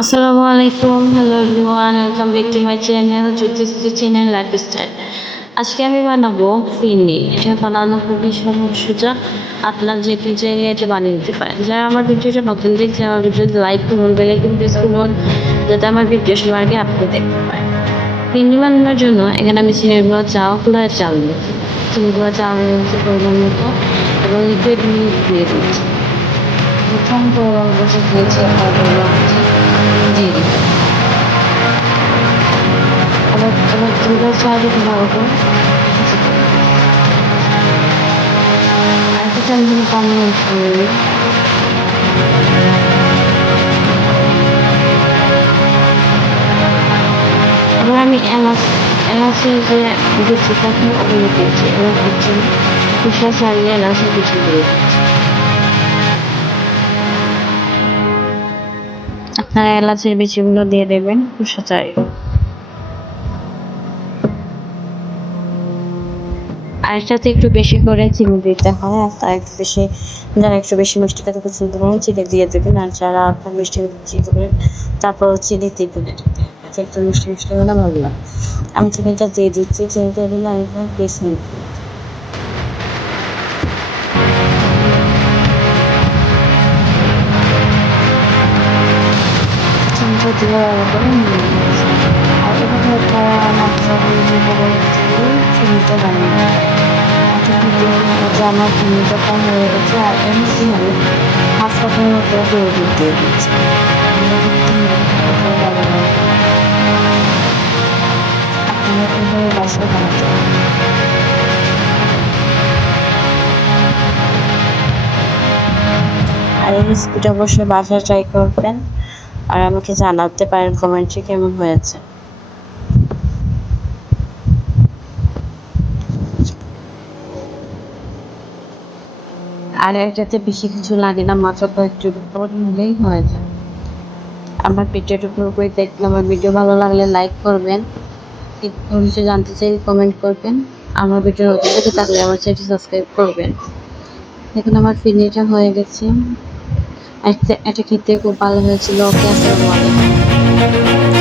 আসসালামু আলাইকুম, hello everyone, welcome back to my channel Jyotish kitchen and lifestyle. আজকে আমি বানাবো ফিরনি। এটা বানানো খুবই সহজ সোজা, আপনার যে কেউ চাইলে এটা বানিয়ে নিতে পারেন। যারা আমার ভিডিওটা নতুন দেখছে, আমার ভিডিওতে লাইক করুন, বেল আইকন প্রেস করুন, যাতে আমার ভিডিও সবার আগে আপনি দেখতে পারেন। ফিরনি বানানোর জন্য এখানে আমি চিনির গুঁড়া চাউল আর চাল নিচ্ছি। চিনির গুঁড়া চাউল নিচ্ছি পরিমাণ মতো এবং লিকুইড মিল্ক দিয়ে দিচ্ছি। প্রথম গরম বসে দিয়েছি, আবার গরম দিয়ে দিচ্ছি। আবার দুধের চালটা ভালো করে আরেকটা চাল দিয়ে পানি মিক্স করে দিই। এবার আমি এলাচের যে বিচি থাকে ওগুলো দিচ্ছি। এবার দিচ্ছি খোসা ছাড়িয়ে এলাচের বিচি দিয়ে দিচ্ছি। আপনারা এলাচের বিচিগুলো দিয়ে দেবেন খোসা ছাড়িয়ে। আর এটাতে একটু বেশি করে চিনি দিতে হয়, আর তার একটু বেশি, যারা একটু বেশি মিষ্টি খেতে পছন্দ করেন চিনি দিয়ে দেবেন, আর যারা আপনার মিষ্টি খেতে পছন্দ করেন তারপর চিনি দিবেন। এটাতে একটু মিষ্টি মিষ্টি হলে ভালো লাগে। আমি চিনিটা দিয়ে দিচ্ছি, চিনিটা দিলে আমি পেস্ট নিই। চিনিটা দিয়ে ভালো করে নিয়ে নিচ্ছি। আর এভাবে একটা মাত্রা দিয়ে চিনিটা বানিয়ে যে আমার চিনিটা কম হয়ে গেছে, আর এর মধ্যে আমি হাফ কাপের মতো গুঁড়ো দুধ দিয়ে দিচ্ছি। আপনারা এইভাবে বাসায় বানাতে পারেন। আর এই রেসিপিটা অবশ্যই বাসায় ট্রাই করবেন, আর আমাকে জানাতে পারেন কমেন্টে কেমন হয়েছে। আর এটাতে বেশি কিছু লাগে না, মাত্র কয়েকটু উপর নিলেই হয়ে যায়। আমার ভিডিওটা পুরোপুরি দেখলে, আমার ভিডিও ভালো লাগলে লাইক করবেন, বিষয়ে জানতে চাইলে কমেন্ট করবেন, আমার ভিডিও নতুন থেকে থাকলে আমার চ্যানেলটি সাবস্ক্রাইব করবেন। দেখুন আমার ফিরনিটা হয়ে গেছে। এটা খেতে খুব ভালো হয়েছিল। ওকে, আসসালামু আলাইকুম।